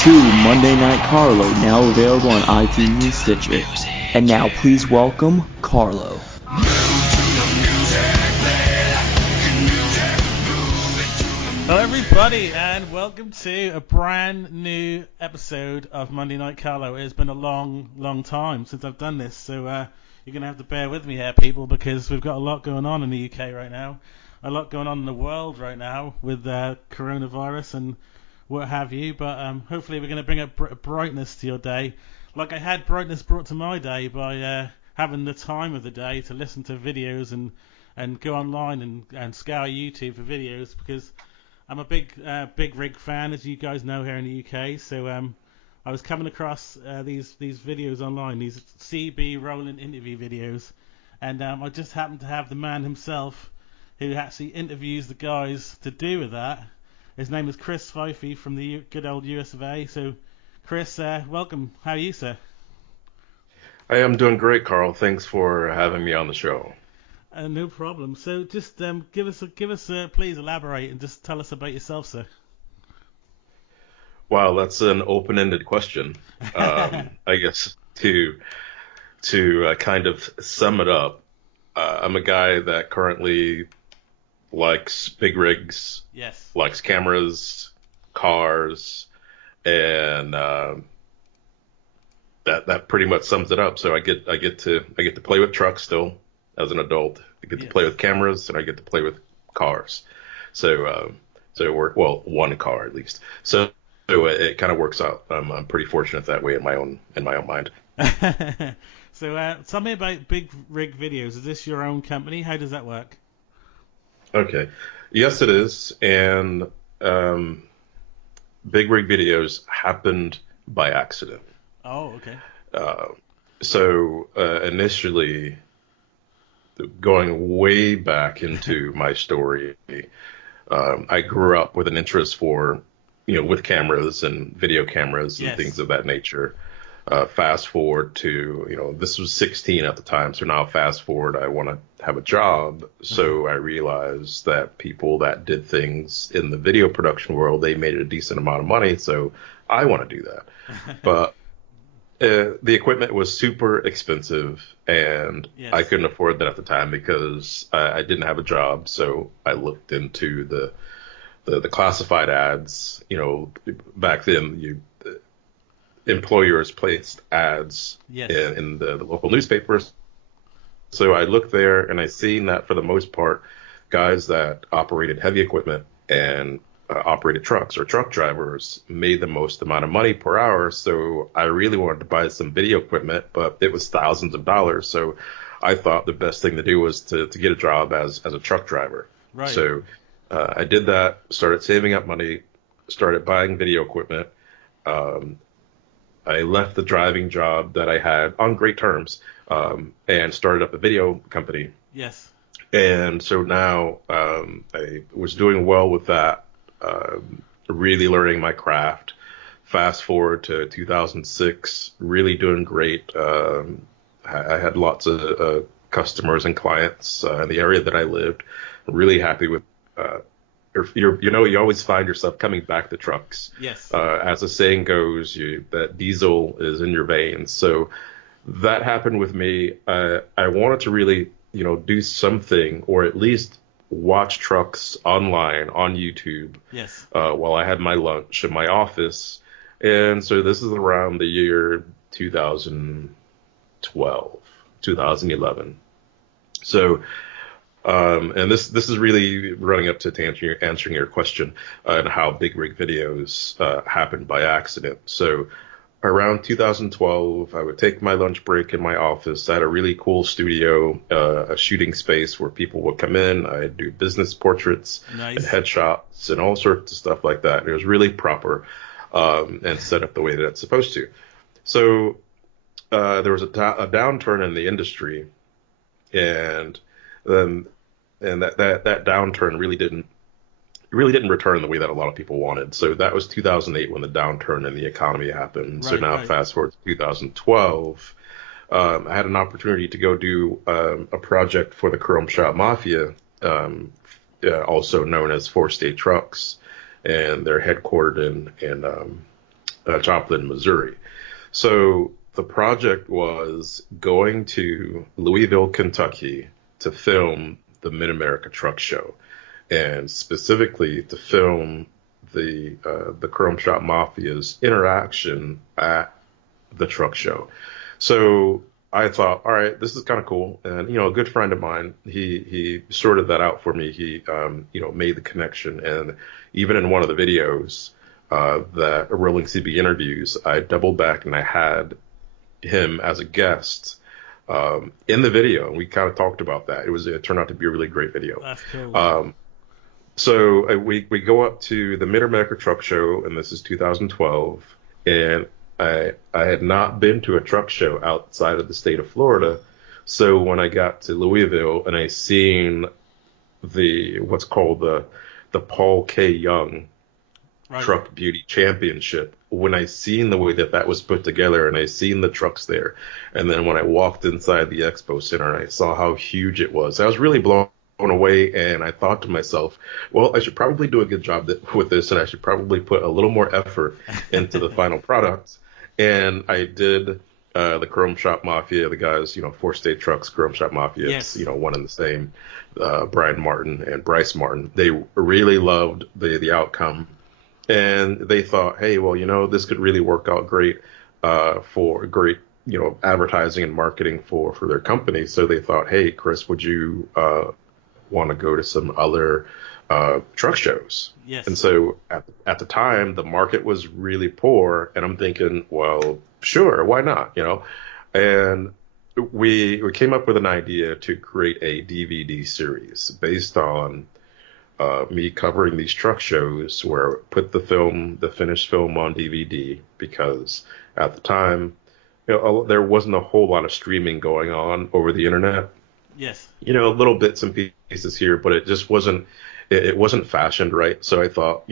to Monday Night Carlo, now available on iTunes and Stitcher. And now please welcome Carlo. Hello everybody, and welcome to a brand new episode of Monday Night Carlo. It's been a long time since I've done this, so you're going to have to bear with me here, people, because we've got a lot going on in the UK right now, a lot going on in the world right now with coronavirus and what have you, but hopefully we're going to bring up brightness to your day, like I had brightness brought to my day by having the time of the day to listen to videos and go online and scour YouTube for videos, because I'm a big rig fan, as you guys know, here in the UK. So I was coming across these videos online, these CB rolling interview videos, and I just happened to have the man himself who actually interviews the guys to do with that. His name is Chris Fiffie from the good old US of A. So, Chris, welcome. How are you, sir? I am doing great, Carl. Thanks for having me on the show. No problem. So, just give us please elaborate and just tell us about yourself, sir. Wow, that's an open-ended question. I guess to kind of sum it up, I'm a guy that currently likes big rigs, yes, likes cameras, cars, and that pretty much sums it up. So I get to play with trucks still as an adult. I get to play with cameras, and I get to play with cars. So one car at least. So it kind of works out. I'm pretty fortunate that way in my own mind. So tell me about Big Rig Videos. Is this your own company? How does that work? Okay. Yes, it is. And Big Rig Videos happened by accident. Oh, okay. So initially, going way back into my story, I grew up with an interest for, with cameras and video cameras and yes, things of that nature. Fast forward to, this was 16 at the time. So now fast forward, I want to have a job. So I realized that people that did things in the video production world, they made a decent amount of money. So I want to do that. But the equipment was super expensive, and yes, I couldn't afford that at the time because I didn't have a job. So I looked into the classified ads. Back then, employers placed ads yes, in the local newspapers. So I looked there, and I seen that for the most part, guys that operated heavy equipment and operated trucks or truck drivers made the most amount of money per hour. So I really wanted to buy some video equipment, but it was thousands of dollars. So I thought the best thing to do was to get a job as a truck driver. right. So I did that, started saving up money, started buying video equipment. I left the driving job that I had on great terms, and started up a video company. Yes. And so now I was doing well with that, really learning my craft. Fast forward to 2006, really doing great. I had lots of customers and clients in the area that I lived. Really happy with. You always find yourself coming back to trucks. Yes. As the saying goes, that diesel is in your veins. So that happened with me. I wanted to really, do something, or at least watch trucks online on YouTube. Yes. While I had my lunch in my office. And so this is around the year 2012, 2011. So, and this is really running up to answering your question and how Big Rig Videos happened by accident. So around 2012, I would take my lunch break in my office. I had a really cool studio, a shooting space where people would come in. I'd do business portraits, nice, and headshots and all sorts of stuff like that. It was really proper and set up the way that it's supposed to. So there was a downturn in the industry, and that downturn really didn't return the way that a lot of people wanted. So that was 2008 when the downturn in the economy happened. So now fast forward to 2012, I had an opportunity to go do a project for the Chrome Shop Mafia, also known as Four State Trucks, and they're headquartered in Joplin, Missouri. So the project was going to Louisville, Kentucky to film the Mid-America Truck Show, and specifically to film the Chrome Shop Mafia's interaction at the truck show. So I thought, all right, this is kind of cool. And, a good friend of mine, he sorted that out for me. He, made the connection. And even in one of the videos, that Rolling CB interviews, I doubled back and I had him as a guest, in the video. And we kind of talked about that. It turned out to be a really great video. That's cool. So we go up to the Mid-America Truck Show, and this is 2012, and I had not been to a truck show outside of the state of Florida. So when I got to Louisville and I seen what's called the Paul K. Young Truck Beauty Championship, when I seen the way that was put together and I seen the trucks there, and then when I walked inside the expo center and I saw how huge it was, I was really blown away, and I thought to myself, well, I should probably do a good job with this, and I should probably put a little more effort into the final product. And I did. The Chrome Shop Mafia, the guys, Four State Trucks, Chrome Shop Mafia, yes. It's, one and the same, Brian Martin and Bryce Martin. They really loved the outcome, and they thought, hey, well, this could really work out great, for great, advertising and marketing for their company. So they thought, hey, Chris, would you want to go to some other truck shows? Yes. And so at the time, the market was really poor, and I'm thinking, well, sure, why not? And we came up with an idea to create a DVD series based on me covering these truck shows, where I put the finished film on DVD, because at the time, there wasn't a whole lot of streaming going on over the internet. Yes. Little bits and pieces here, but it just wasn't. It wasn't fashioned right. So I thought,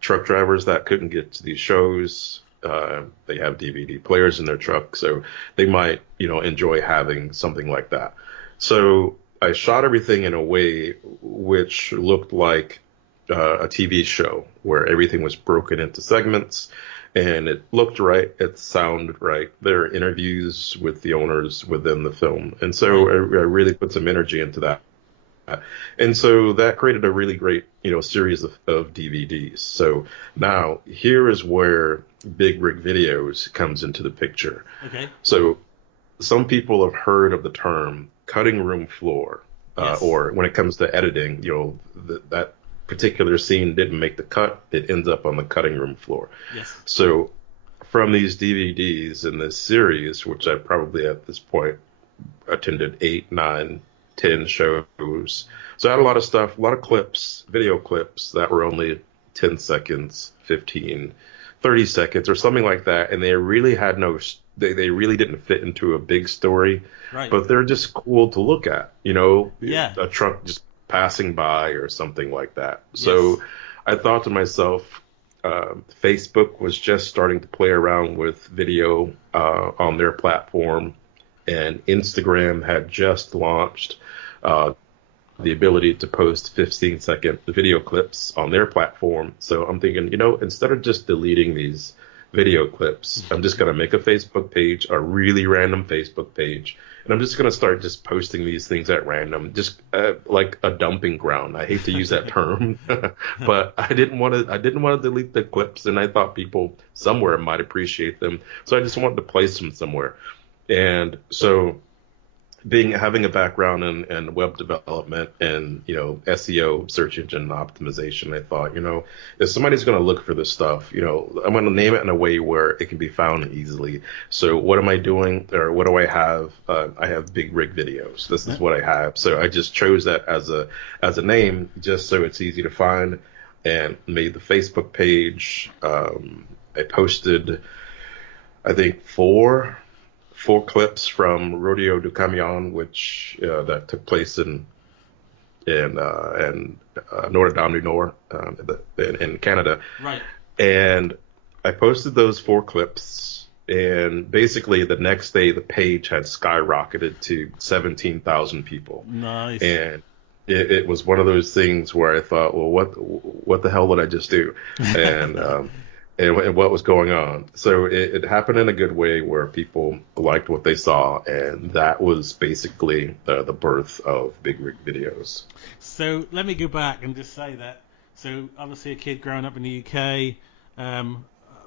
truck drivers that couldn't get to these shows, they have DVD players in their truck, so they might, enjoy having something like that. So I shot everything in a way which looked like a TV show, where everything was broken into segments, and it looked right, it sounded right. There are interviews with the owners within the film, and so I really put some energy into that. And so that created a really great, series of DVDs. So now here is where Big Rig Videos comes into the picture. Okay. So some people have heard of the term cutting room floor, Yes. Or when it comes to editing, that particular scene didn't make the cut. It ends up on the cutting room floor. Yes. So from these DVDs in this series, which I probably at this point attended 8, 9, 10 shows. So I had a lot of stuff, a lot of clips, video clips that were only 10 seconds, 15, 30 seconds or something like that. And they really had they really didn't fit into a big story, right. But they're just cool to look at, Yeah. a truck just passing by or something like that. Yes. So I thought to myself, Facebook was just starting to play around with video on their platform, and Instagram had just launched the ability to post 15-second video clips on their platform. So I'm thinking, instead of just deleting these video clips, I'm just going to make a Facebook page, a really random Facebook page, and I'm just going to start just posting these things at random, just like a dumping ground. I hate to use that term, but I didn't want to delete the clips, and I thought people somewhere might appreciate them, so I just wanted to place them somewhere. And so having a background in web development and, SEO, search engine optimization, I thought, if somebody's going to look for this stuff, I'm going to name it in a way where it can be found easily. So what am I doing, or what do I have? I have Big Rig Videos. This is what I have. So I just chose that as a name, just so it's easy to find, and made the Facebook page. I posted, I think, four clips from Rodeo du Camion, which that took place in Notre Dame du Nord, in Canada. Right. And I posted those 4 clips, and basically the next day the page had skyrocketed to 17,000 people. Nice. And it was one of those things where I thought, well, what the hell did I just do? And and what was going on. So it happened in a good way where people liked what they saw, and that was basically the birth of Big Rig Videos. So let me go back and just say that. So obviously a kid growing up in the UK,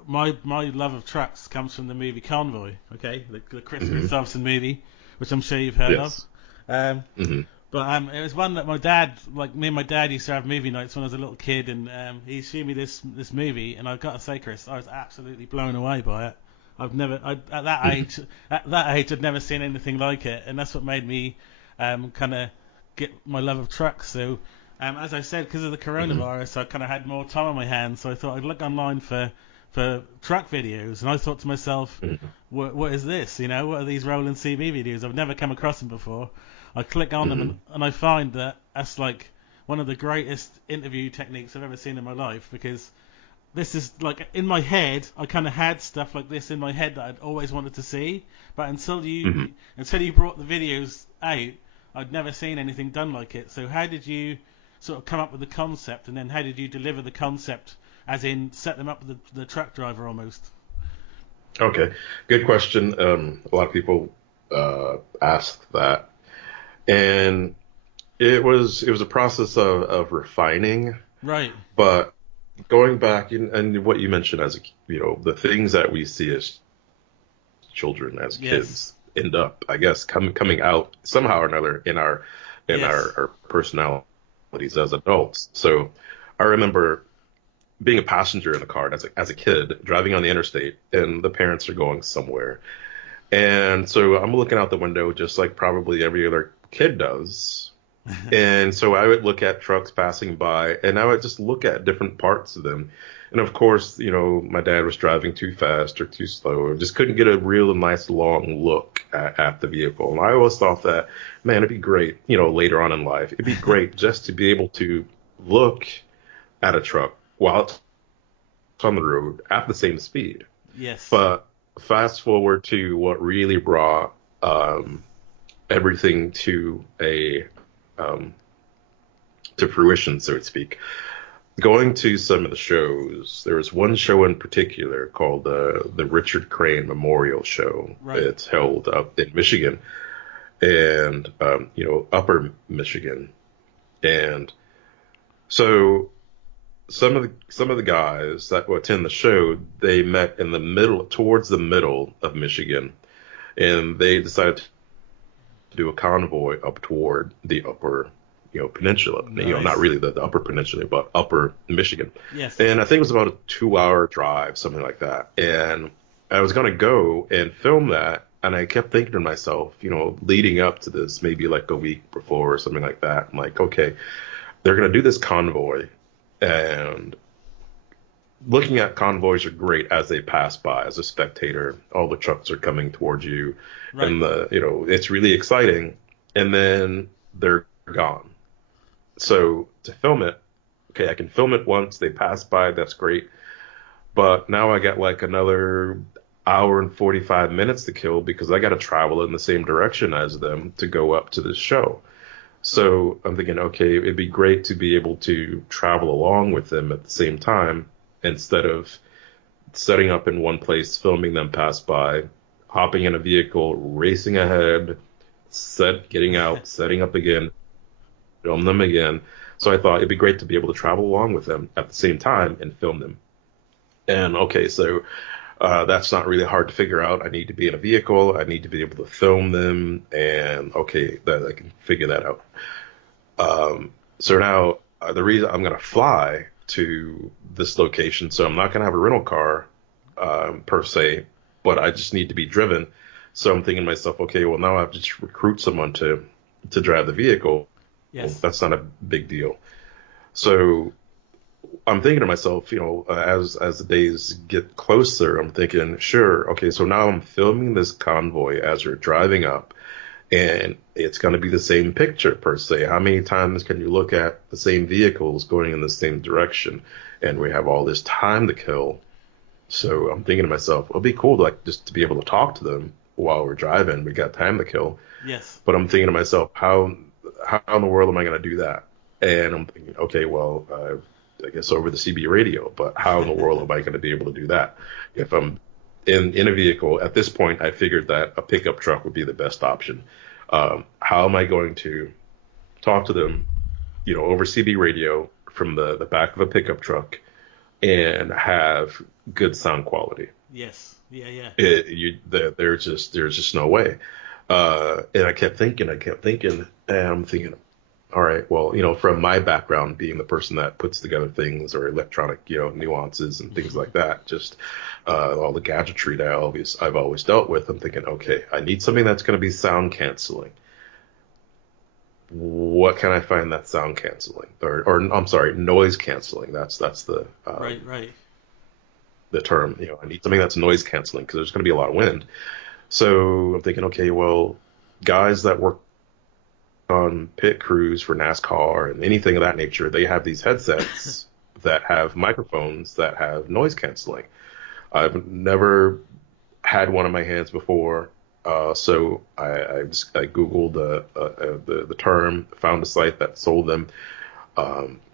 my love of trucks comes from the movie Convoy. Okay, the Chris Christopherson movie, which I'm sure you've heard Yes. of. hmm But it was one that my dad, like me and my dad, used to have movie nights when I was a little kid, and he showed me this movie, and I've got to say, Chris, I was absolutely blown away by it. At that age, I'd never seen anything like it, and that's what made me kind of get my love of trucks. So, as I said, because of the coronavirus, I kind of had more time on my hands, so I thought I'd look online for truck videos, and I thought to myself, what is this? You know, what are these rolling CV videos? I've never come across them before. I click on them and I find that that's like one of the greatest interview techniques I've ever seen in my life, because this is like in my head, I kind of had stuff like this in my head that I'd always wanted to see, but until you brought the videos out, I'd never seen anything done like it. So how did you sort of come up with the concept, and then how did you deliver the concept, as in set them up with the truck driver almost? Okay, good question. A lot of people ask that. And it was a process of refining, Right. but going back and what you mentioned as the things that we see as children, as kids, end up, I guess, coming out somehow or another in our personalities as adults. So I remember being a passenger in the car as a kid, driving on the interstate, and the parents are going somewhere. And so I'm looking out the window just like probably every other kid does. And so I would look at trucks passing by, and I would just look at different parts of them. And of course, my dad was driving too fast or too slow, or just couldn't get a real nice long look at the vehicle. And I always thought that, man, it'd be great, later on in life, it'd be great just to be able to look at a truck while it's on the road at the same speed. Yes. But fast forward to what really brought everything to fruition, so to speak. Going to some of the shows, there was one show in particular called the Richard Crane Memorial Show. Right. It's held up in Michigan, and Upper Michigan, and so some of the guys that would attend the show, they met in the middle, towards the middle of Michigan, and they decided to do a convoy up toward the upper, peninsula. Nice. Not really the upper peninsula, but upper Michigan. Yes. And I think it was about a 2-hour drive, something like that. And I was going to go and film that, and I kept thinking to myself, leading up to this, maybe like a week before or something like that, I'm like, okay, they're going to do this convoy. And looking at convoys are great as they pass by. As a spectator, all the trucks are coming towards you, Right. and it's really exciting. And then they're gone. So to film it, okay, I can film it once. They pass by, that's great. But now I got like another hour and 45 minutes to kill because I got to travel in the same direction as them to go up to this show. So I'm thinking, okay, it'd be great to be able to travel along with them at the same time instead of setting up in one place, filming them pass by, hopping in a vehicle, racing ahead, getting out, setting up again, film them again. So I thought it'd be great to be able to travel along with them at the same time and film them. And okay, so that's not really hard to figure out. I need to be in a vehicle. I need to be able to film them. And okay, that I can figure that out. So now the reason I'm going to fly to this location, so I'm not going to have a rental car per se, but I just need to be driven. So I'm thinking to myself, okay, well, now I have to just recruit someone to drive the vehicle. Yes. That's not a big deal. So I'm thinking to myself, as the days get closer, I'm thinking, sure, okay, so now I'm filming this convoy as you're driving up, and it's going to be the same picture per se. How many times can you look at the same vehicles going in the same direction? And we have all this time to kill. So I'm thinking to myself, it'll be cool to just to be able to talk to them while we're driving. We got time to kill. Yes. But I'm thinking to myself, how in the world am I going to do that? And I'm thinking, okay, well, I guess over the CB radio. But how in the world am I going to be able to do that if I'm in a vehicle? At this point, I figured that a pickup truck would be the best option. How am I going to talk to them, over CB radio from the back of a pickup truck and have good sound quality? Yes. Yeah. There's just no way. And I kept thinking, and I'm thinking, all right, well, from my background, being the person that puts together things or electronic, nuances and things like that, just all the gadgetry that I've always dealt with, I'm thinking, okay, I need something that's going to be sound canceling. What can I find that's sound canceling, or I'm sorry, noise canceling? That's the right. The term. I need something that's noise canceling because there's going to be a lot of wind. So I'm thinking, okay, well, guys that work on pit crews for NASCAR and anything of that nature, they have these headsets that have microphones that have noise canceling. I've never had one in my hands before, so I Googled the term, found a site that sold them.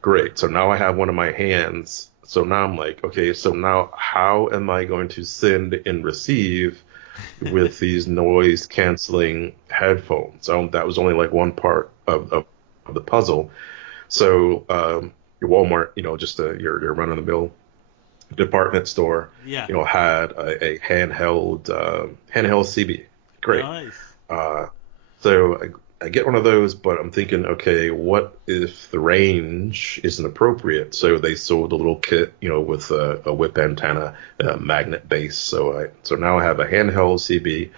Great. So now I have one in my hands. So now I'm like, okay, so now how am I going to send and receive with these noise canceling headphones? That was only like one part of the puzzle. So your Walmart, just your run of the mill department store, yeah, had a handheld CB. Great. Nice. So I get one of those, but I'm thinking, okay, what if the range isn't appropriate? So they sold a little kit, with a whip antenna, magnet base. So now I have a handheld CB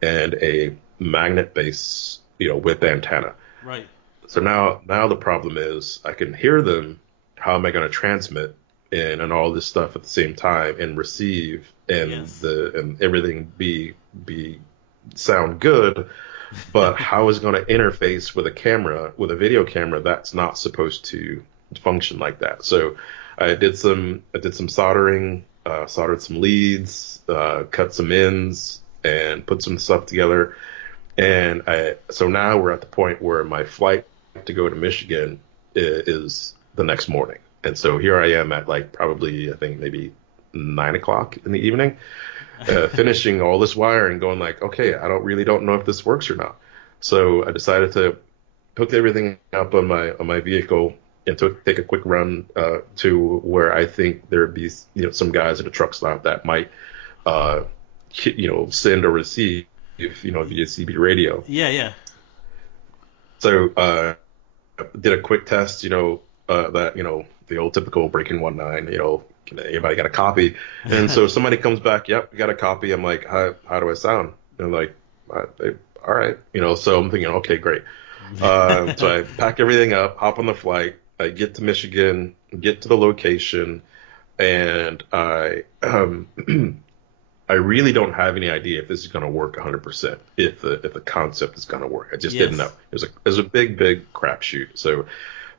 and a magnet base, whip antenna. Right. So now the problem is I can hear them. How am I going to transmit and all this stuff at the same time and receive and Yes. and everything be sound good? But how is it going to interface with a video camera that's not supposed to function like that? So I did some soldering, soldered some leads, cut some ends, and put some stuff together. And so now we're at the point where my flight to go to Michigan is the next morning. And so here I am at probably, I think maybe 9 o'clock in the evening. Finishing all this wiring, going like, okay, I don't know if this works or not. So I decided to hook everything up on my vehicle and take a quick run to where I think there'd be some guys at a truck stop that might send or receive via CB radio. Yeah. So did a quick test, that the old typical breaking 1.9, anybody got a copy? And so somebody comes back, yep, got a copy. I'm like, how do I sound? And they're like, all right, so I'm thinking, okay, great. So I pack everything up, hop on the flight, I get to Michigan, get to the location, and I really don't have any idea if this is going to work 100%, if the concept is going to work. I just didn't know. It was a big crapshoot. So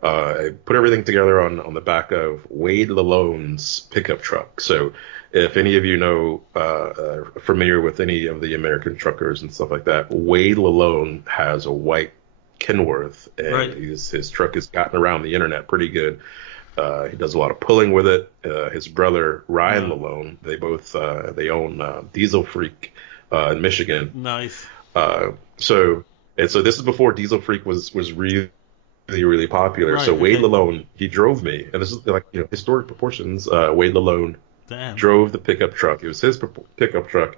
I put everything together on the back of Wade Lalone's pickup truck. So if any of you know, familiar with any of the American truckers and stuff like that, Wade Lalone has a white Kenworth, and right. his truck has gotten around the internet pretty good. He does a lot of pulling with it. His brother Ryan Lalone, they both they own Diesel Freak in Michigan. Nice. So this is before Diesel Freak was really popular. Right, so Wade Lalone, he drove me, and this is historic proportions. Wade Lalone drove the pickup truck. It was his pickup truck.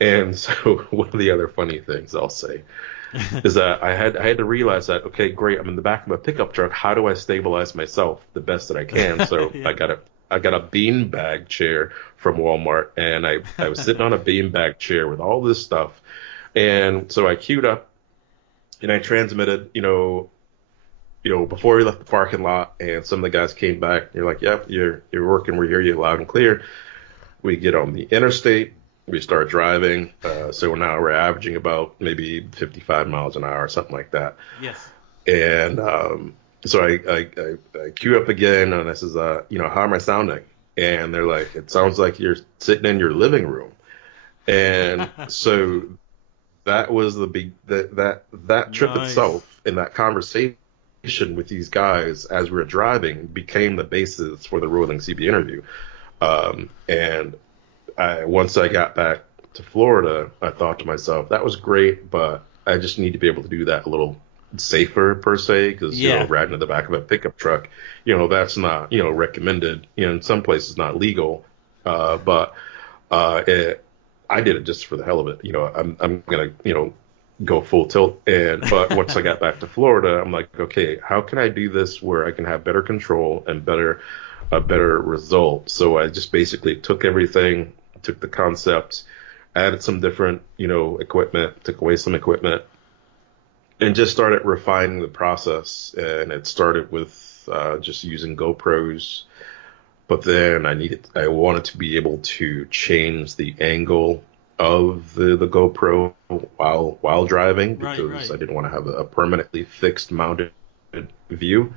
And so one of the other funny things I'll say is that I had to realize that, okay, great, I'm in the back of a pickup truck. How do I stabilize myself the best that I can? So I got a beanbag chair from Walmart, and I was sitting on a beanbag chair with all this stuff. And so I queued up and I transmitted, before we left the parking lot, and some of the guys came back. You're like, yep, you're working. We hear you loud and clear. We get on the interstate. We start driving. So now we're averaging about maybe 55 miles an hour or something like that. Yes. And so I queue up again, and I says, how am I sounding? And they're like, it sounds like you're sitting in your living room. And so that was that trip Nice. itself, and that conversation with these guys as we were driving became the basis for the rolling CB interview. And once I got back to Florida, I thought to myself, that was great, but I just need to be able to do that a little safer per se, because riding in the back of a pickup truck, that's not recommended. In some places not legal, but I did it just for the hell of it. I'm gonna go full tilt. But once I got back to Florida, I'm like, okay, how can I do this where I can have better control and a better result? So I just basically took the concept, added some different equipment, took away some equipment, and just started refining the process. And it started with just using GoPros, but then I wanted to be able to change the angle of the GoPro while driving, because I didn't want to have a permanently fixed mounted view.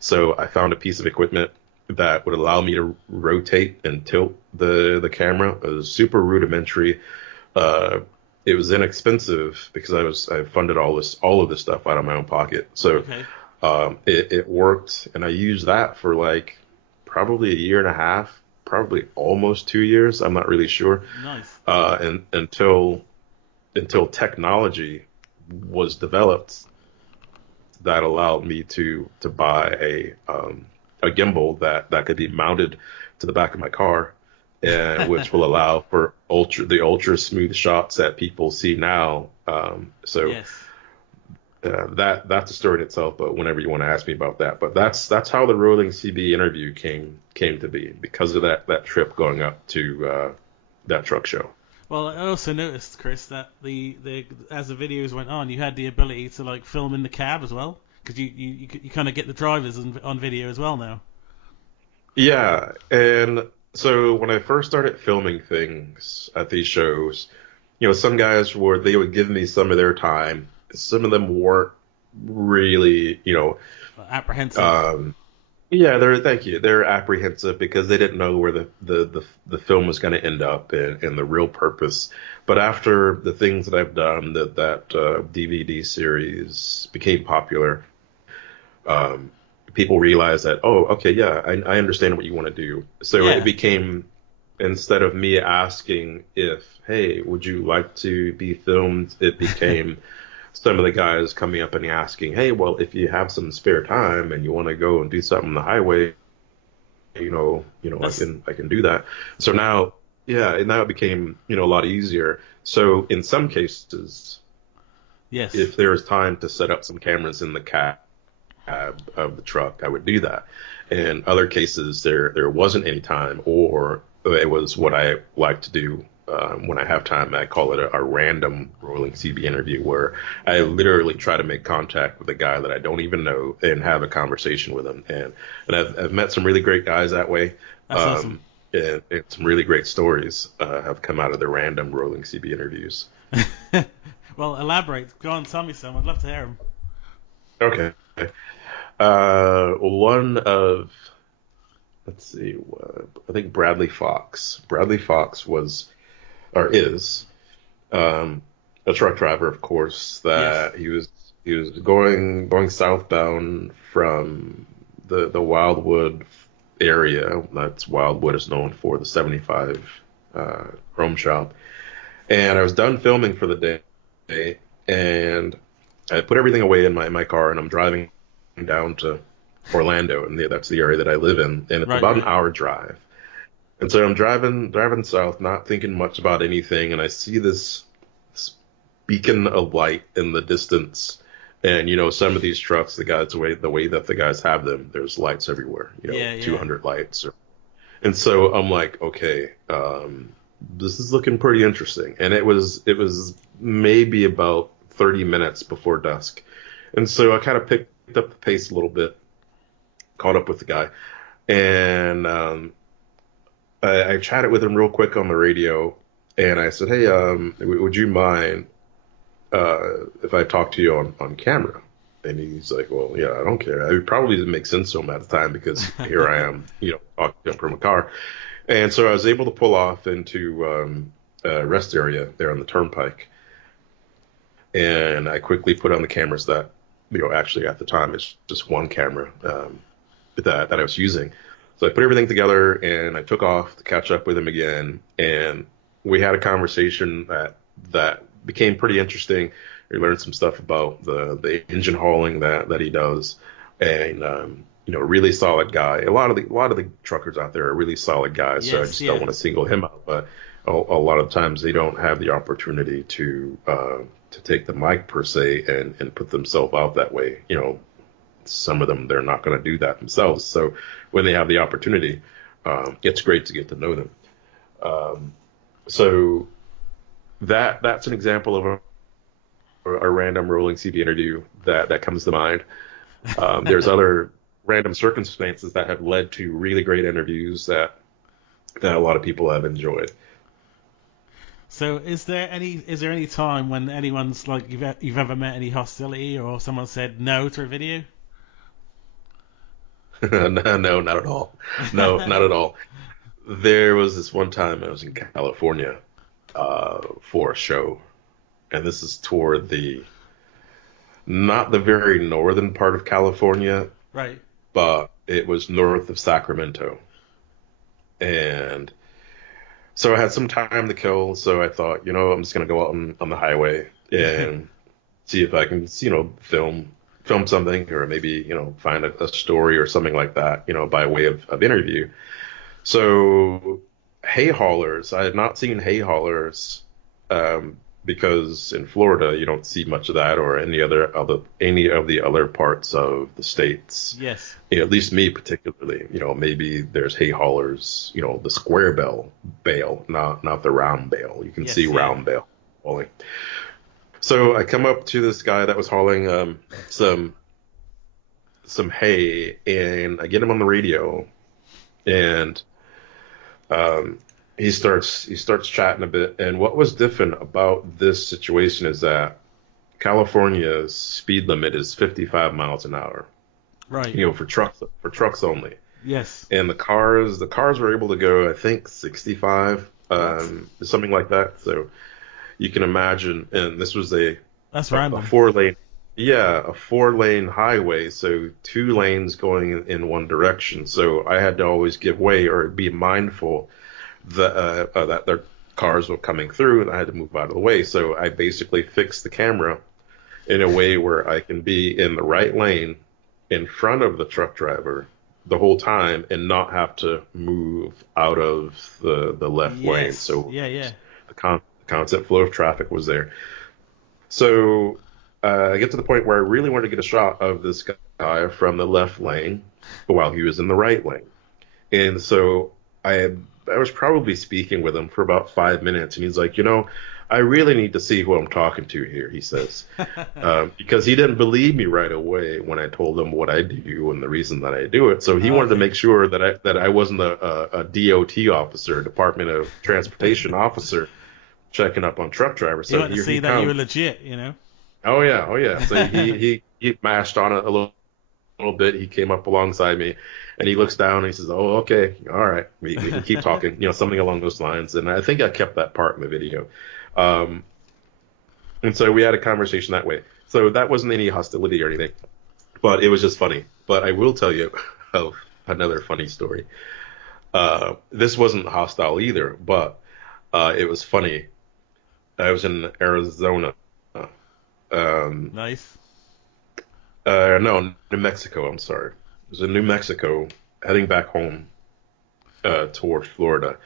So I found a piece of equipment that would allow me to rotate and tilt the camera. It was super rudimentary. It was inexpensive because I funded all of this stuff out of my own pocket. So it worked, and I used that for like probably a year and a half, probably almost 2 years. I'm not really sure. Nice. And until technology was developed that allowed me to buy a gimbal that could be mounted to the back of my car, and which will allow for ultra smooth shots that people see now. That's a story in itself, but whenever you want to ask me about that. But that's how the rolling CB interview came to be, because of that trip going up to that truck show. Well, I also noticed, Chris, that the as the videos went on, you had the ability to like film in the cab as well, because you kind of get the drivers on video as well now. Yeah, and so when I first started filming things at these shows, some guys they would give me some of their time. Some of them weren't really, apprehensive. Thank you. They're apprehensive because they didn't know where the film was going to end up and the real purpose. But after the things that I've done, that DVD series became popular, people realized that, I understand what you want to do. So it became, instead of me asking hey, would you like to be filmed, it became some of the guys coming up and asking, hey, well, if you have some spare time and you want to go and do something on the highway, I can do that. So now it became, a lot easier. So in some cases, if there was time to set up some cameras in the cab of the truck, I would do that. In other cases, there wasn't any time, or it was what I like to do. When I have time, I call it a random rolling CB interview, where I literally try to make contact with a guy that I don't even know and have a conversation with him. And I've met some really great guys that way. That's awesome. And some really great stories have come out of the random rolling CB interviews. Well, elaborate. Go on, tell me some. I'd love to hear them. Okay. One of, let's see, I think Bradley Fox. Bradley Fox is a truck driver, of course, that he was going southbound from the Wildwood area. That's Wildwood is known for the 75 Chrome Shop. And I was done filming for the day, and I put everything away in my car, and I'm driving down to Orlando, and that's the area that I live in, and it's about an hour drive. And so I'm driving south, not thinking much about anything, and I see this beacon of light in the distance. And some of these trucks, the way that the guys have them, there's lights everywhere. 200 lights. And so I'm like, okay, this is looking pretty interesting. And it was maybe about 30 minutes before dusk, and so I kind of picked up the pace a little bit, caught up with the guy, and I chatted with him real quick on the radio, and I said, hey, would you mind if I talk to you on camera? And he's like, well, yeah, I don't care. It probably didn't make sense to him at the time, because here I am, talking from a car. And so I was able to pull off into a rest area there on the turnpike, and I quickly put on the cameras that actually at the time it's just one camera that I was using. So I put everything together and I took off to catch up with him again, and we had a conversation that became pretty interesting. We learned some stuff about the engine hauling that he does, and really solid guy. A lot of the truckers out there are really solid guys, so I just don't want to single him out, but a lot of times they don't have the opportunity to take the mic per se and put themselves out that way. Some of them, they're not going to do that themselves. So when they have the opportunity, it's great to get to know them. So that's an example of a random rolling CV interview that comes to mind. There's other random circumstances that have led to really great interviews that a lot of people have enjoyed. So is there any time when anyone's like you've ever met any hostility or someone said no to a video? No, not at all. No, not at all. There was this one time I was in California for a show, and this is toward not the very northern part of California, right? But it was north of Sacramento, and so I had some time to kill. So I thought, I'm just gonna go out on the highway and see if I can, film something, or maybe, find a story or something like that, by way of interview. So hay haulers, I had not seen hay haulers, because in Florida you don't see much of that, or any of the other parts of the states. Yes. At least me particularly, maybe there's hay haulers, the square bale, not the round bale. You can see round bale hauling. So I come up to this guy that was hauling some hay, and I get him on the radio, and he starts chatting a bit. And what was different about this situation is that California's speed limit is 55 miles an hour. Right. For trucks only. Yes. And the cars were able to go, I think, 65, something like that. So you can imagine, and this was that's random. A 4-lane. Yeah, a 4-lane highway, so 2 lanes going in one direction. So I had to always give way or be mindful that their cars were coming through, and I had to move out of the way. So I basically fixed the camera in a way where I can be in the right lane in front of the truck driver the whole time and not have to move out of the left lane. So the constant flow of traffic was there. So I get to the point where I really wanted to get a shot of this guy from the left lane while he was in the right lane. And so I was probably speaking with him for about 5 minutes, and he's like, I really need to see who I'm talking to here, he says, because he didn't believe me right away when I told him what I do and the reason that I do it. So he wanted to make sure that I wasn't a DOT officer, Department of Transportation officer, checking up on truck drivers. So you want to see that you were legit, Oh yeah. So he mashed on it a little bit. He came up alongside me, and he looks down and he says, "Oh, okay, all right, we can keep talking," something along those lines. And I think I kept that part in the video. And so we had a conversation that way. So that wasn't any hostility or anything, but it was just funny. But I will tell you another funny story. This wasn't hostile either, but it was funny. I was in Arizona. Nice. No, New Mexico. I'm sorry. It was in New Mexico, heading back home towards Florida,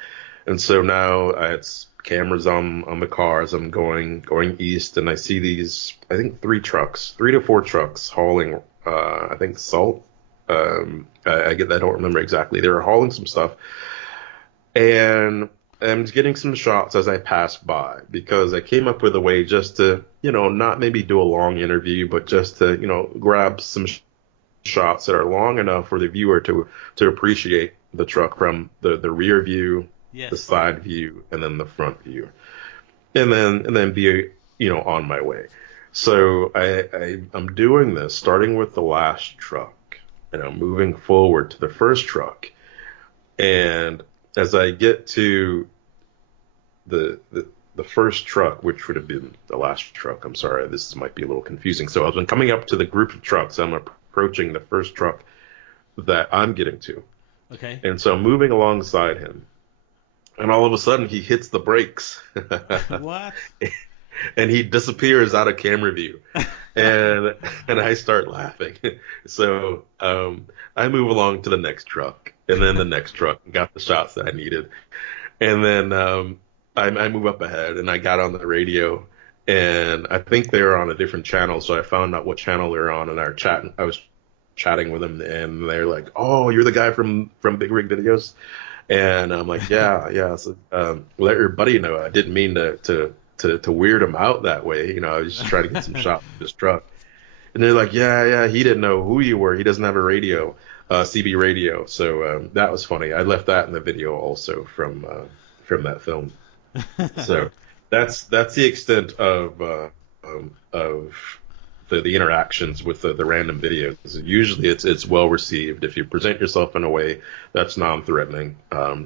and so now I had cameras on the cars. I'm going east, and I see these, I think 3 to 4 trucks hauling, I think salt. I don't remember exactly. They were hauling some stuff, and I'm getting some shots as I pass by, because I came up with a way just to, not maybe do a long interview, but just to, grab some shots that are long enough for the viewer to appreciate the truck from the rear view, the side view, and then the front view, and then be, on my way. So I'm doing this, starting with the last truck, and I'm moving forward to the first truck, and as I get to the the first truck, which would have been the last truck. I'm sorry, this might be a little confusing. So I've been coming up to the group of trucks. I'm approaching the first truck that I'm getting to. Okay. And so I'm moving alongside him. And all of a sudden he hits the brakes. What? And he disappears out of camera view. And I start laughing. So I move along to the next truck, and then the next truck, got the shots that I needed. And then I move up ahead, and I got on the radio, and I think they were on a different channel, so I found out what channel they were on, and I was chatting with them, and they're like, "Oh, you're the guy from Big Rig Videos?" And I'm like, "Yeah." So let your buddy know. I didn't mean to weird him out that way. You know, I was just trying to get some shots of this truck. And they're like, yeah, he didn't know who you were. He doesn't have a radio, CB radio. So that was funny. I left that in the video also from that film. So that's the extent of the interactions with the random videos. Usually it's well received. If you present yourself in a way that's non-threatening,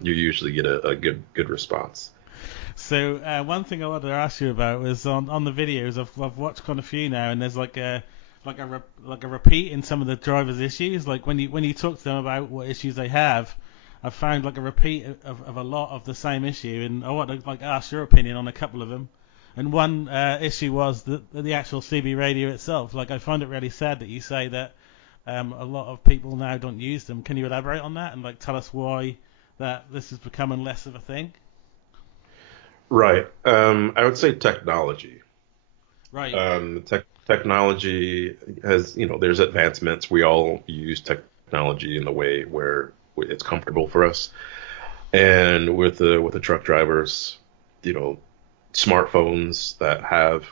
you usually get a good response. So one thing I wanted to ask you about was on the videos. I've watched quite a few now, and there's like a repeat in some of the drivers' issues. Like when you talk to them about what issues they have, I've found like a repeat of a lot of the same issue, and I want to like ask your opinion on a couple of them. And one issue was the actual CB radio itself. Like I find it really sad that you say that a lot of people now don't use them. Can you elaborate on that and like tell us why that this is becoming less of a thing? Right. I would say technology. Right. Technology has, there's advancements. We all use technology in the way where it's comfortable for us. And with the truck drivers, smartphones that have,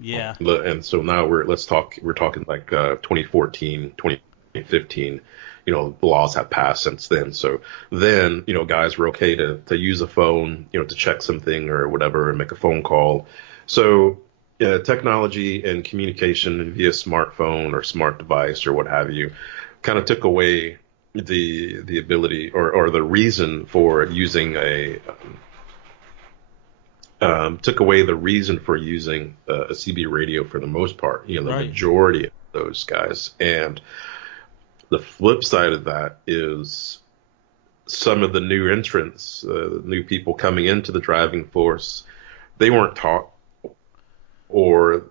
yeah. And so now we're talking like 2014, 2015. The laws have passed since then. So then, guys were okay to use a phone, to check something or whatever and make a phone call. So technology and communication via smartphone or smart device or what have you kind of took away the ability or the reason for using took away the reason for using a CB radio for the most part, the Right. majority of those guys. And the flip side of that is some of the new entrants, new people coming into the driving force, they weren't taught the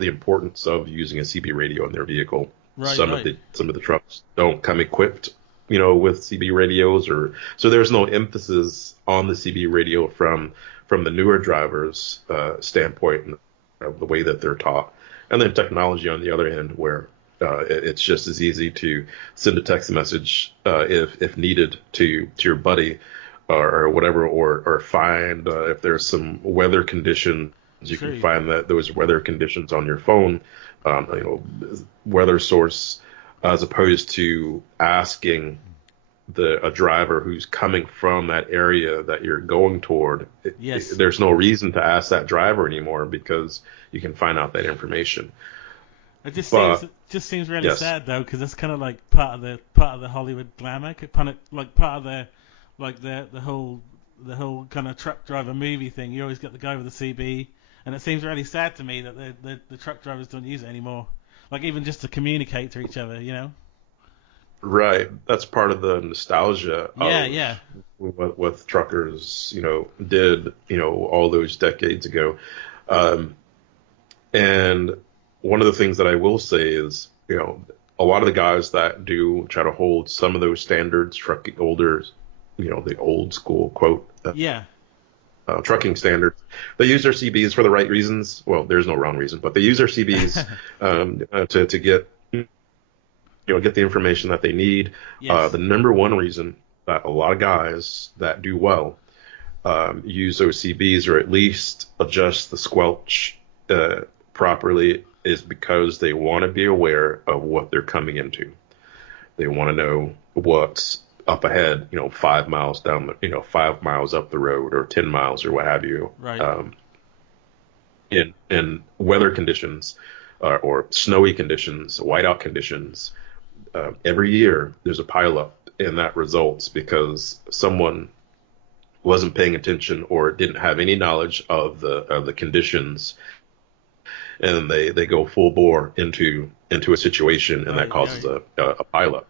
importance of using a CB radio in their vehicle. Right, Some right. of the trucks don't come equipped, with CB radios, so there's no emphasis on the CB radio from the newer drivers' standpoint of the way that they're taught. And then technology on the other end, where it's just as easy to send a text message if needed to your buddy or whatever, or find if there's some weather conditions, you True. can find that those weather conditions on your phone, weather source, as opposed to asking a driver who's coming from that area that you're going toward. Yes. There's no reason to ask that driver anymore because you can find out that information. It just seems really yes. sad though, because it's kind of like part of the Hollywood glamour, part of the whole kind of truck driver movie thing. You always get the guy with the CB, and it seems really sad to me that the truck drivers don't use it anymore. Like even just to communicate to each other, Right. That's part of the nostalgia Yeah. What truckers, did, all those decades ago. And one of the things that I will say is, a lot of the guys that do try to hold some of those standards, trucking older, the old school quote, trucking standards, they use their CBs for the right reasons. Well, there's no wrong reason, but they use their CBs to get, get the information that they need. Yes. The number one reason that a lot of guys that do well use those CBs, or at least adjust the squelch properly, is because they want to be aware of what they're coming into. They want to know what's up ahead, 5 miles down, 5 miles up the road, or 10 miles, or what have you. Right. In weather conditions or snowy conditions, whiteout conditions, every year there's a pileup, and that results because someone wasn't paying attention or didn't have any knowledge of the conditions, and they go full bore into a situation, and that Right, causes right. a pileup,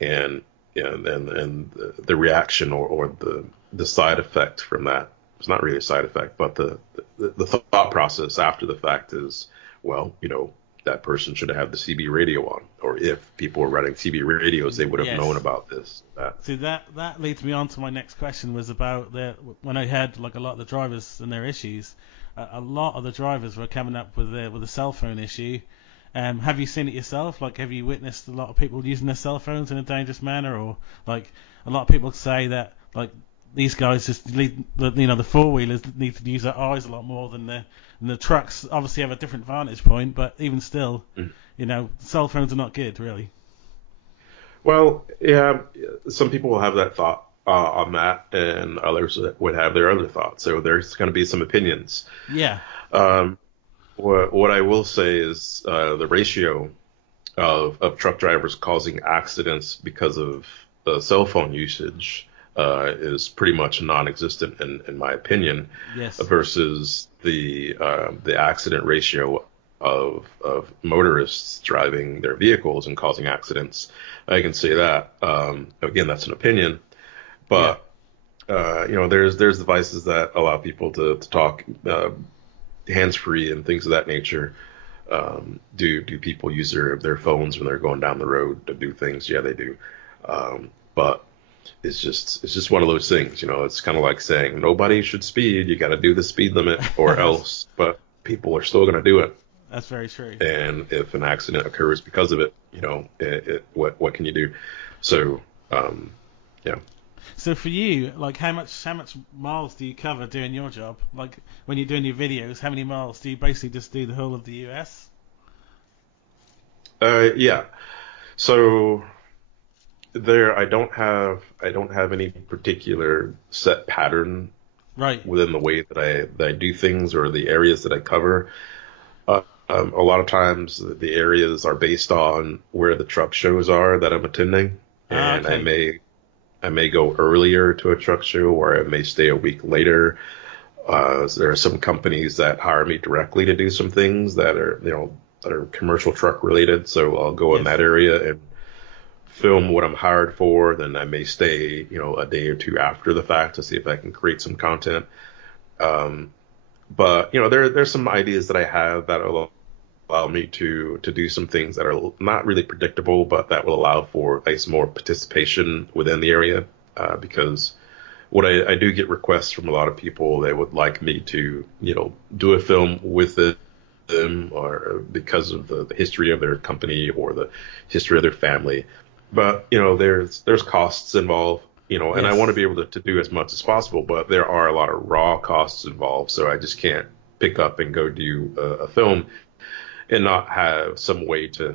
and the reaction or the side effect from that, it's not really a side effect, but the thought process after the fact is, well, that person should have had the CB radio on, or if people were running CB radios, they would have known Yes. about this, that. See, that leads me on to my next question, was about when I had like a lot of the drivers and their issues. A lot of the drivers were coming up with a cell phone issue. Have you seen it yourself? Like, have you witnessed a lot of people using their cell phones in a dangerous manner, or like a lot of people say that like these guys just need, the four wheelers need to use their eyes a lot more than the trucks. Obviously have a different vantage point, but even still, cell phones are not good, really. Well, yeah, some people will have that thought on that, and others would have their other thoughts. So there's going to be some opinions. Yeah. Um, what I will say is the ratio of truck drivers causing accidents because of cell phone usage is pretty much non-existent in my opinion, Yes. versus the accident ratio of motorists driving their vehicles and causing accidents. I can say that. Again, that's an opinion, but there's devices that allow people to talk hands-free and things of that nature. Do people use their phones when they're going down the road to do things? Yeah, they do. But it's just one of those things. It's kind of like saying nobody should speed. You got to do the speed limit or else. But people are still going to do it. That's very true. And if an accident occurs because of it, what can you do? So, yeah. So for you, like, how much miles do you cover doing your job? Like, when you're doing your videos, how many miles do you basically just do the whole of the US? Yeah. So I don't have any particular set pattern Right. within the way that I do things or the areas that I cover. A lot of times the areas are based on where the truck shows are that I'm attending, and Okay. I may go earlier to a truck show, or I may stay a week later. There are some companies that hire me directly to do some things that are commercial truck related. So I'll go in Yes. that area and film what I'm hired for. Then I may stay, a day or two after the fact to see if I can create some content. But there's some ideas that I have that will allow me to do some things that are not really predictable, but that will allow for some more participation within the area. Because what I do get requests from a lot of people, they would like me to do a film with them, or because of the history of their company or the history of their family. But there's costs involved. And I want to Yes. be able to do as much as possible, but there are a lot of raw costs involved. So I just can't pick up and go do a film and not have some way to,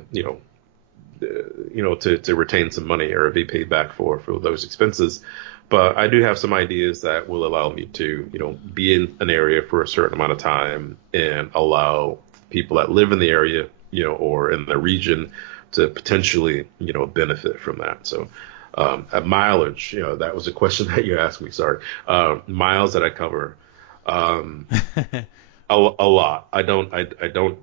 to retain some money or be paid back for those expenses. But I do have some ideas that will allow me to, be in an area for a certain amount of time and allow people that live in the area, or in the region to potentially, benefit from that. So, at mileage, that was a question that you asked me. Sorry. Miles that I cover, um, a lot. I don't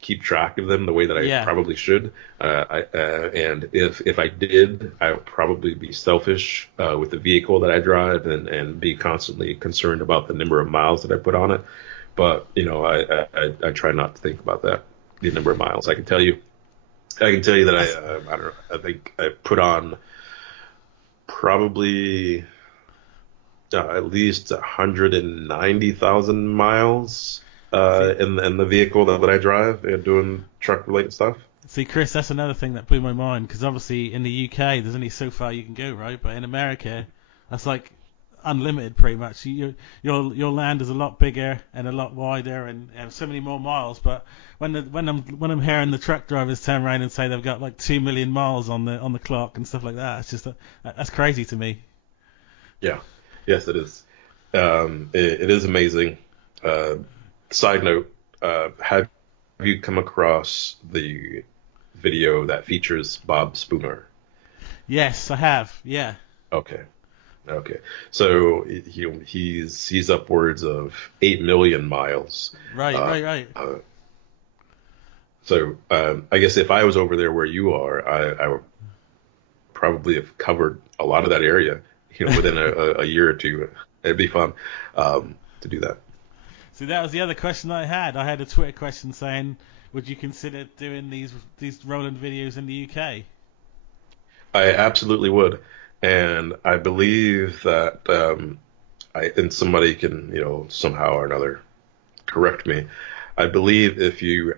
keep track of them the way that I Yeah. probably should. And if I did, I would probably be selfish with the vehicle that I drive and be constantly concerned about the number of miles that I put on it. But I try not to think about that, the number of miles. I can tell you that I don't know. I think I put on probably at least 190,000 miles See, in the vehicle that I drive and doing truck related stuff. see, Chris, that's another thing that blew my mind, because obviously in the UK there's only so far you can go, right? But in America, that's like unlimited, pretty much. Your land is a lot bigger and a lot wider, and so many more miles. But when I'm hearing the truck drivers turn around and say they've got like 2 million miles on the clock and stuff like that, it's just that's crazy to me. Yeah, yes, it is. It is amazing. Uh, Side note, have you come across the video that features Bob Spooner? Yes, I have. Yeah. Okay. Okay, so he's upwards of 8 million miles. Right, Uh, right, right. uh, I guess if I was over there where you are, I would probably have covered a lot of that area, within a year or two. It'd be fun to do that. So that was the other question I had. I had a Twitter question saying, would you consider doing these Roland videos in the UK? I absolutely would, and I believe that and somebody can, somehow or another correct me. I believe if you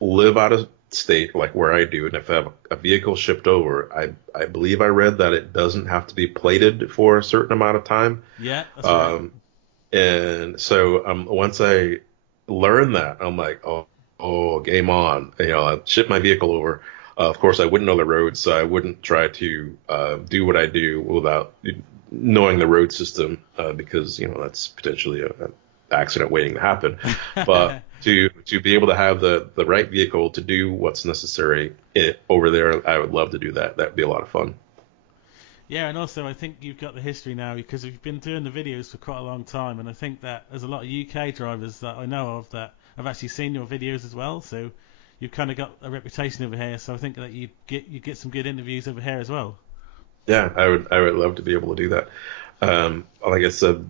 live out of state like where I do, and if I have a vehicle shipped over, I believe I read that it doesn't have to be plated for a certain amount of time. Yeah, that's right. Um, and so once I learned that, I'm like, oh, game on. I ship my vehicle over. Of course, I wouldn't know the roads, so I wouldn't try to do what I do without knowing the road system, because that's potentially an accident waiting to happen. But to be able to have the right vehicle to do what's necessary over there, I would love to do that. That'd be a lot of fun. Yeah, and also I think you've got the history now because you've been doing the videos for quite a long time, and I think that there's a lot of UK drivers that I know of that have actually seen your videos as well. So you've kind of got a reputation over here. So I think that you get some good interviews over here as well. Yeah, I would love to be able to do that. Like I said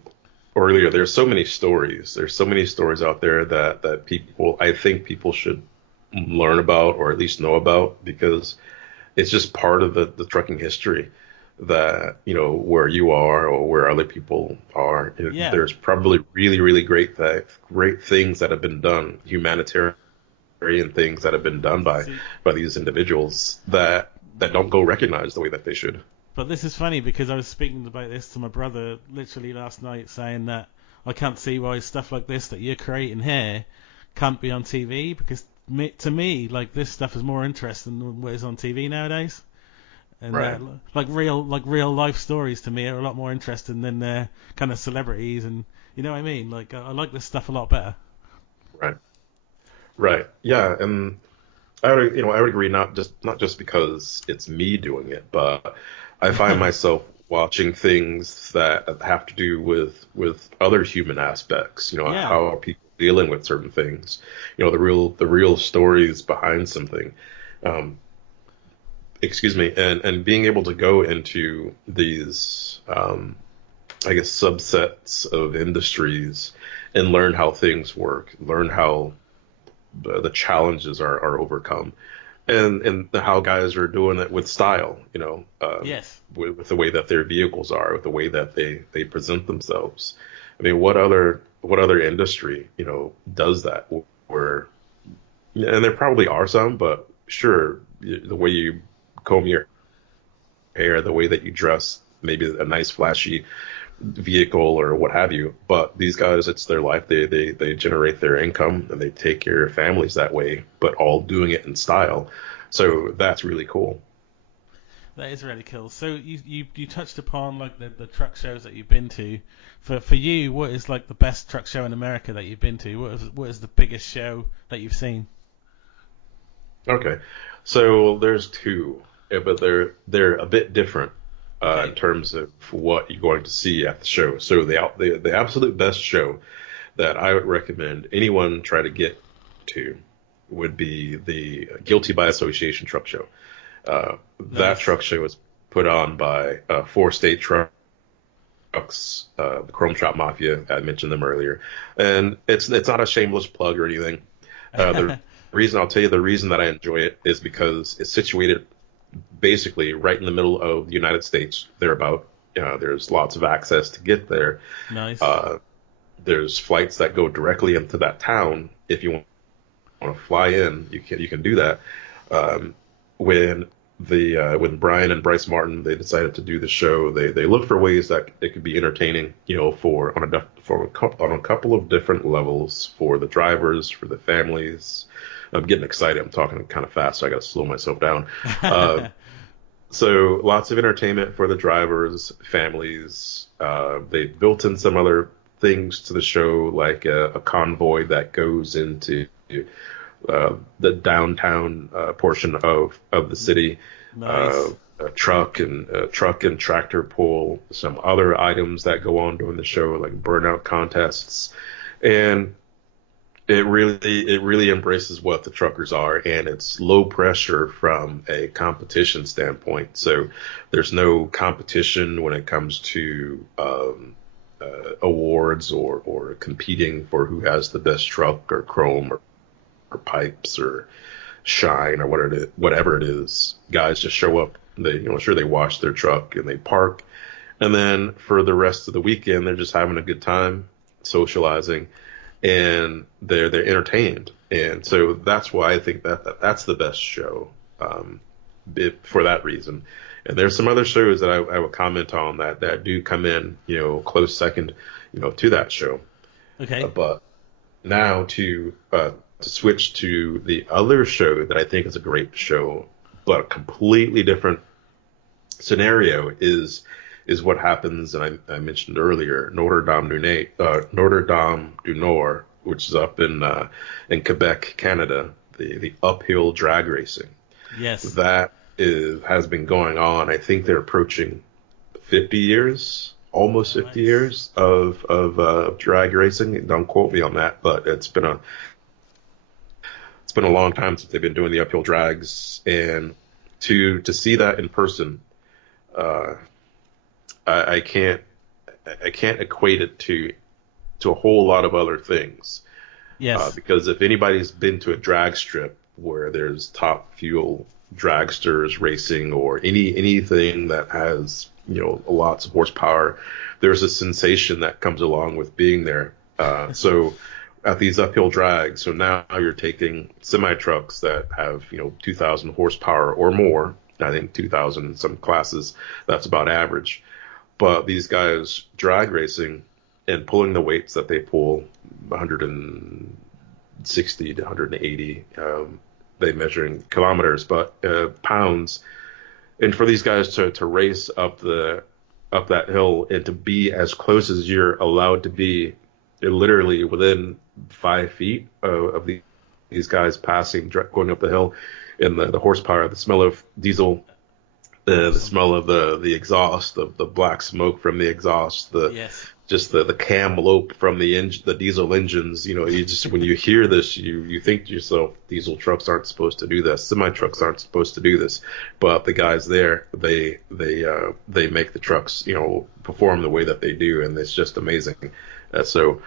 earlier, there's so many stories. There's so many stories out there that I think people should learn about or at least know about, because it's just part of the trucking history that, where you are or where other people are. Yeah. There's probably really, really great things that have been done, humanitarian things that have been done by See, these individuals that don't go recognized the way that they should. but this is funny because I was speaking about this to my brother literally last night, saying that I can't see why stuff like this that you're creating here can't be on TV because to me, like this stuff is more interesting than what is on TV nowadays. And Right. like real life stories to me are a lot more interesting than kind of celebrities, and you know what I mean. Like I like this stuff a lot better. Right. Right. Yeah, and I would agree, not just because it's me doing it, but I find myself watching things that have to do with other human aspects. Yeah. How are people dealing with certain things? The real stories behind something. Um, excuse me, and being able to go into these, I guess, subsets of industries and learn how things work, learn how the challenges are overcome, and how guys are doing it with style, Yes. with the way that their vehicles are, with the way that they present themselves. I mean, what other industry, does that? Where, and there probably are some, but sure, the way you comb your hair, the way that you dress, maybe a nice flashy vehicle or what have you. But these guys, it's their life. They generate their income and they take care of families that way, but all doing it in style. So that's really cool. That is really cool. So you touched upon like the truck shows that you've been to. For you, what is like the best truck show in America that you've been to? What is the biggest show that you've seen? Okay, so there's two, but they're a bit different in Okay. terms of what you're going to see at the show. So the absolute best show that I would recommend anyone try to get to would be the Guilty by Association truck show. That Nice. truck show was put on by Four State Trucks, the Chrome Shop Mafia. I mentioned them earlier, and it's not a shameless plug or anything. The reason I'll tell you the reason that I enjoy it is because it's situated basically right in the middle of the United States. Thereabout, there's lots of access to get there. Nice. Uh, there's flights that go directly into that town. If you want to fly in, you can do that. When when Brian and Bryce Martin they decided to do the show, they looked for ways that it could be entertaining, on a couple of different levels for the drivers, for the families. I'm getting excited. I'm talking kind of fast, so I got to slow myself down. Uh, so lots of entertainment for the drivers, families. They built in some other things to the show, like a convoy that goes into the downtown portion of the city. Nice. truck and tractor pull, some other items that go on during the show, like burnout contests, and it really embraces what the truckers are, and it's low pressure from a competition standpoint. So there's no competition when it comes to awards or competing for who has the best truck or chrome or pipes or shine or whatever it is. Guys just show up. They wash their truck and they park, and then for the rest of the weekend they're just having a good time, socializing, and they're entertained. And so that's why I think that's the best show, for that reason. And there's some other shows that I would comment on that do come in, close second, to that show. Okay. But now to switch to the other show that I think is a great show, but a completely different scenario is what happens, and I mentioned earlier, Notre Dame du Nord, which is up in Quebec, Canada, the uphill drag racing. Yes. That has been going on. I think they're approaching 50 years, almost 50 years of drag racing. Don't quote me on that, but it's been a long time since they've been doing the uphill drags, and to see that in person, I can't equate it to a whole lot of other things. Yes. Because if anybody's been to a drag strip where there's top fuel dragsters racing or anything that has lots of horsepower, there's a sensation that comes along with being there. So at these uphill drags, so now you're taking semi trucks that have 2,000 horsepower or more. I think 2,000 in some classes, that's about average. But these guys drag racing and pulling the weights that they pull, 160 to 180, they measure in kilometers, but pounds. And for these guys to race up that hill and to be as close as you're allowed to be, literally within 5 feet of these guys going up the hill, and the horsepower, the smell of diesel, the smell of the exhaust, the black smoke from the exhaust, just the camlope from the diesel engines. You just, when you hear this, you think to yourself, diesel trucks aren't supposed to do this, semi trucks aren't supposed to do this, but the guys there, they make the trucks perform the way that they do, and it's just amazing. So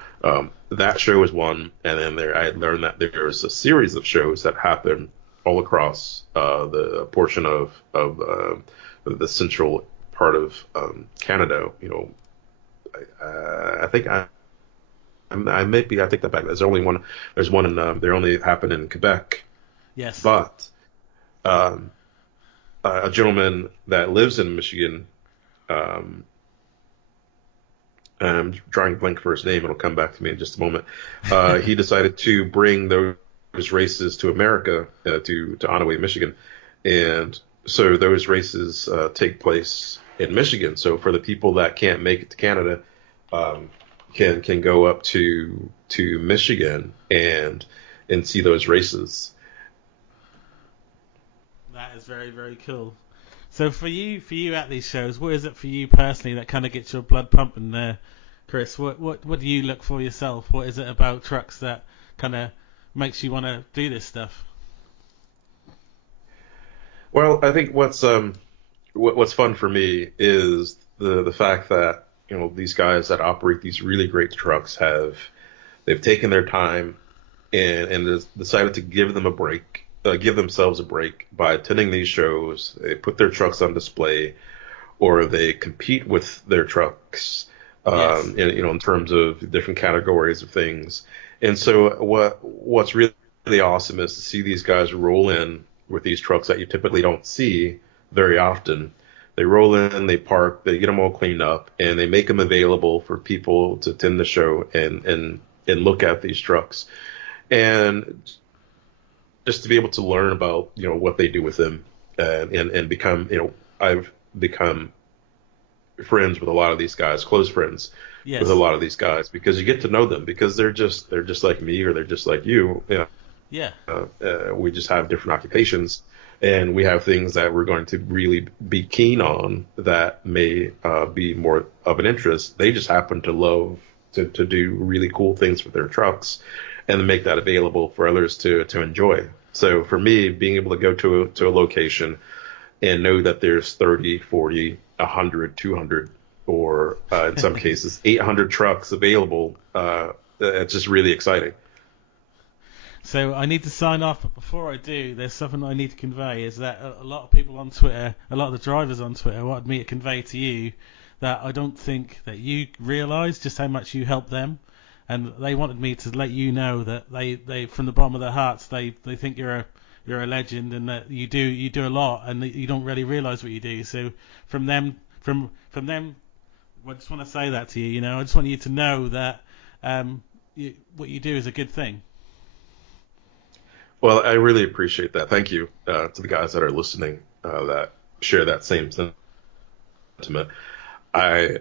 that show is one, and then I had learned that there's a series of shows that happen all across the portion of the central part of Canada. I think I take that back. There's only one. There's one in. They only happen in Quebec. Yes. But a gentleman that lives in Michigan. I'm drawing a blank for his name. It'll come back to me in just a moment. He decided to bring those races to America, to Onaway, Michigan, and so those races take place in Michigan. So for the people that can't make it to Canada, can go up to Michigan and see those races. That is very, very cool. So for you at these shows, what is it for you personally that kind of gets your blood pumping there, Chris? What do you look for yourself? What is it about trucks that kind of makes you want to do this stuff? Well, I think what's fun for me is the fact that these guys that operate these really great trucks they've taken their time and decided to give themselves a break by attending these shows. They put their trucks on display, or they compete with their trucks, Yes. in terms of different categories of things. And so what's really awesome is to see these guys roll in with these trucks that you typically don't see very often. They roll in, they park, they get them all cleaned up, and they make them available for people to attend the show and look at these trucks. And just to be able to learn about, what they do with them, and become, I've become friends with a lot of these guys, close friends. Yes. With a lot of these guys, because you get to know them, because they're just like me, or they're just like you. Yeah. We just have different occupations, and we have things that we're going to really be keen on that may be more of an interest. They just happen to love to do really cool things with their trucks and to make that available for others to enjoy. So for me, being able to go to a location and know that there's 30, 40, 100, 200, or in some cases 800 trucks available, it's just really exciting. So I need to sign off, but before I do, there's something I need to convey, is that a lot of people on Twitter, a lot of the drivers on Twitter wanted me to convey to you that I don't think that you realise just how much you help them, and they wanted me to let you know that they from the bottom of their hearts, they think you're a legend, and that you do a lot, and that you don't really realise what you do. So from them, I just want to say that to you. You know, I just want you to know that what you do is a good thing. Well, I really appreciate that. Thank you to the guys that are listening that share that same sentiment. I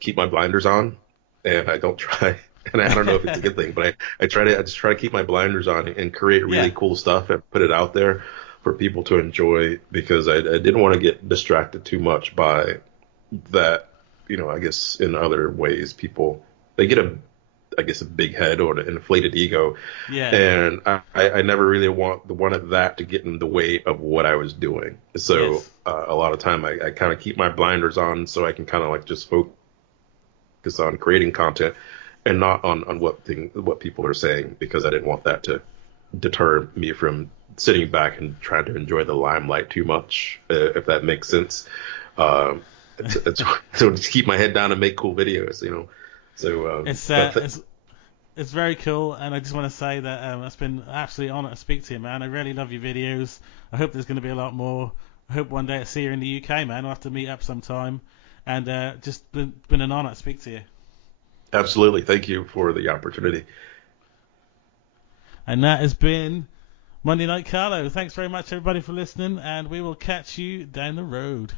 keep my blinders on, and I don't try. And I don't know if it's a good thing, but I just try to keep my blinders on and create really cool stuff and put it out there for people to enjoy, because I didn't want to get distracted too much by that. You know, I guess in other ways, people, they get a big head or an inflated ego. Yeah. And I never really wanted that to get in the way of what I was doing. So Yes. A lot of time I kind of keep my blinders on so I can kind of like just focus on creating content and not on what people are saying, because I didn't want that to deter me from sitting back and trying to enjoy the limelight too much, if that makes sense. It's so just keep my head down and make cool videos, you know. So it's very cool, and I just want to say that it's been an absolute honour to speak to you, man. I really love your videos. I hope there's going to be a lot more. I hope one day I see you in the UK, man. We'll have to meet up sometime, and just been an honour to speak to you. Absolutely. Thank you for the opportunity. And that has been Monday Night Carlo. Thanks very much, everybody, for listening, and we will catch you down the road.